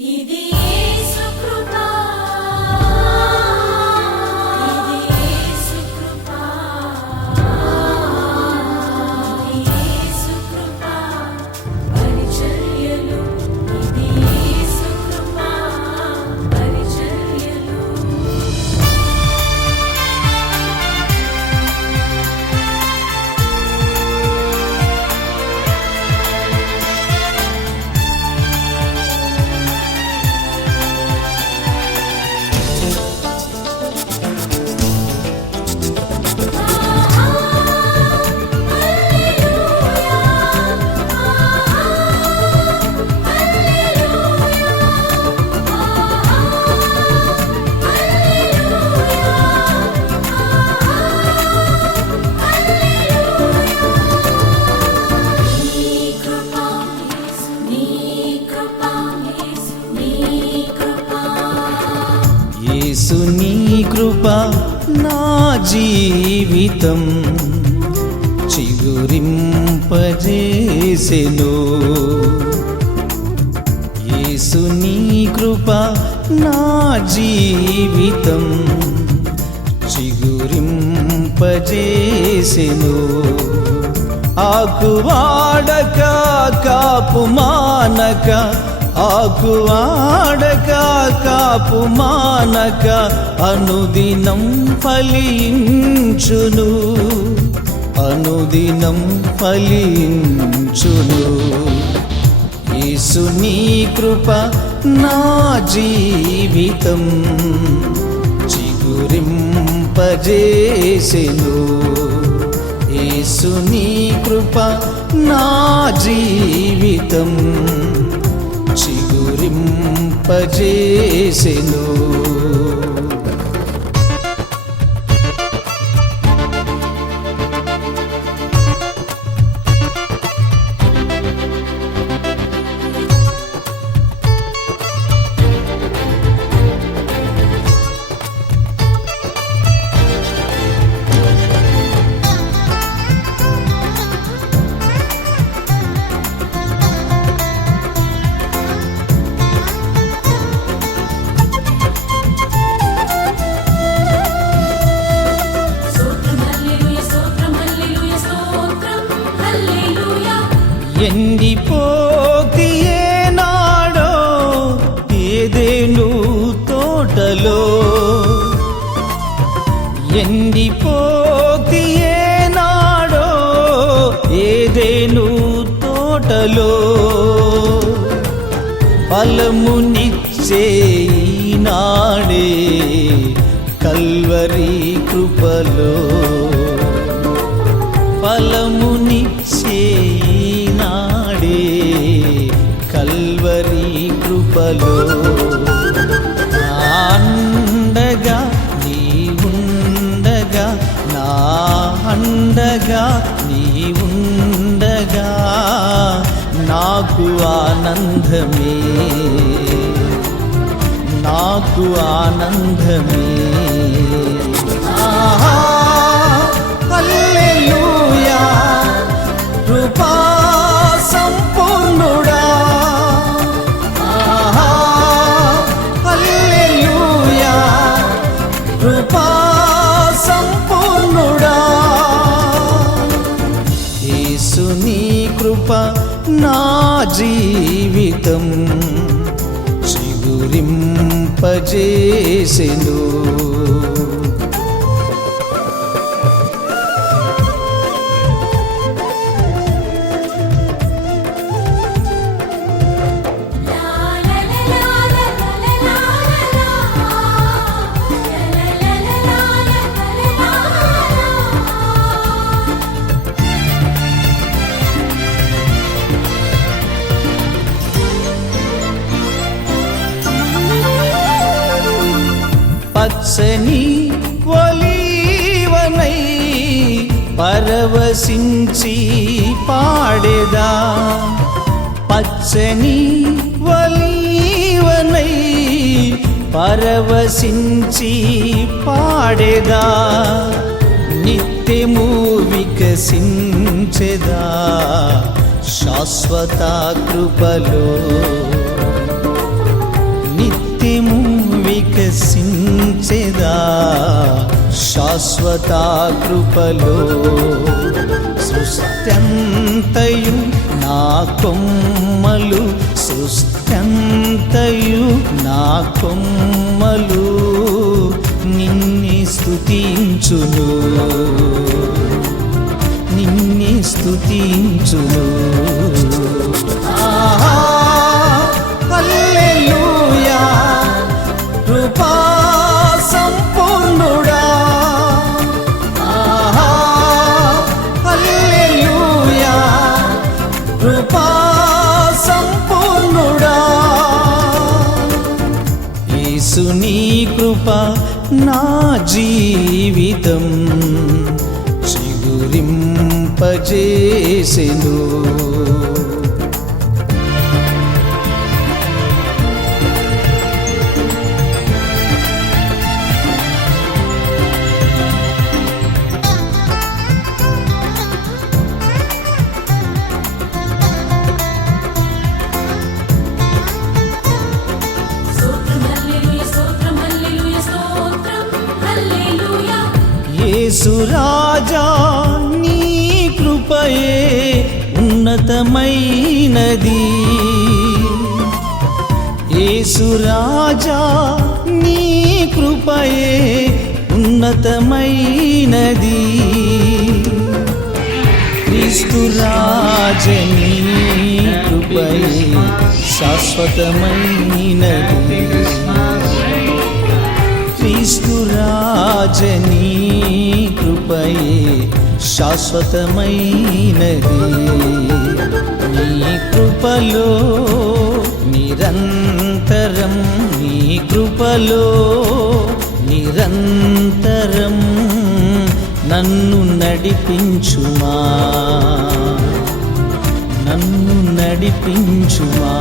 Didi. యేసు నీ కృప నా జీవితం చిగురింపజేసెను. యేసు నీ కృప నా జీవితం చిగురింపజేసెను. ఆకువాడక కాపు మానక ఆకువాడక కాపు మానక అనుదినం ఫలించును. అనుదినం ఫలించును. యేసు కృప నా జీవితం చిగురింపజేసెను. యేసు కృప నా జీవితం అప్పజేసెను ఎండిపోతి ఏనాడో ఏదేను తోటలో? ఎండిపోతి ఏనాడో ఏదేను తోటలో? ఫలమునిచ్చే ఈనాడే కల్వరి కృపలో కృపలో అండగా నీ ఉండగా నా అండగా నీ ఉండగా నాకు ఆనందమే. నాకు ఆనందమే. ఆహా, హల్లెలూయా, కృపా కృప నా జీవితం చిగురింపజేసెను. పచ్చని ఒలీవనై పరవశించి పాడేదా. పచ్చని ఒలీవనై పరవశించి పాడేదా. నిత్యము వికసించెదా శాశ్వత కృపలో. శాశ్వత కృపలో సృష్టంతయు నా కొమ్మలు సృష్టంతయు నా కొమ్మలు నిన్ని స్తుతించును. నిన్ని స్తుతించును. నీ కృప నా జీవితం చిగురింపజేసెను. యేసు నీ కృపయే ఉన్నతమైనది. యేసు నీ కృపయే ఉన్నతమైనది. క్రీస్తు రాజనీ కృపయే శాశ్వతమైనది. రాజనీ కృపయే శాశ్వతమైనది. నీ కృపలో నిరంతరం నీ కృపలో నిరంతరం నన్ను నడిపించుమా. నన్ను నడిపించుమా.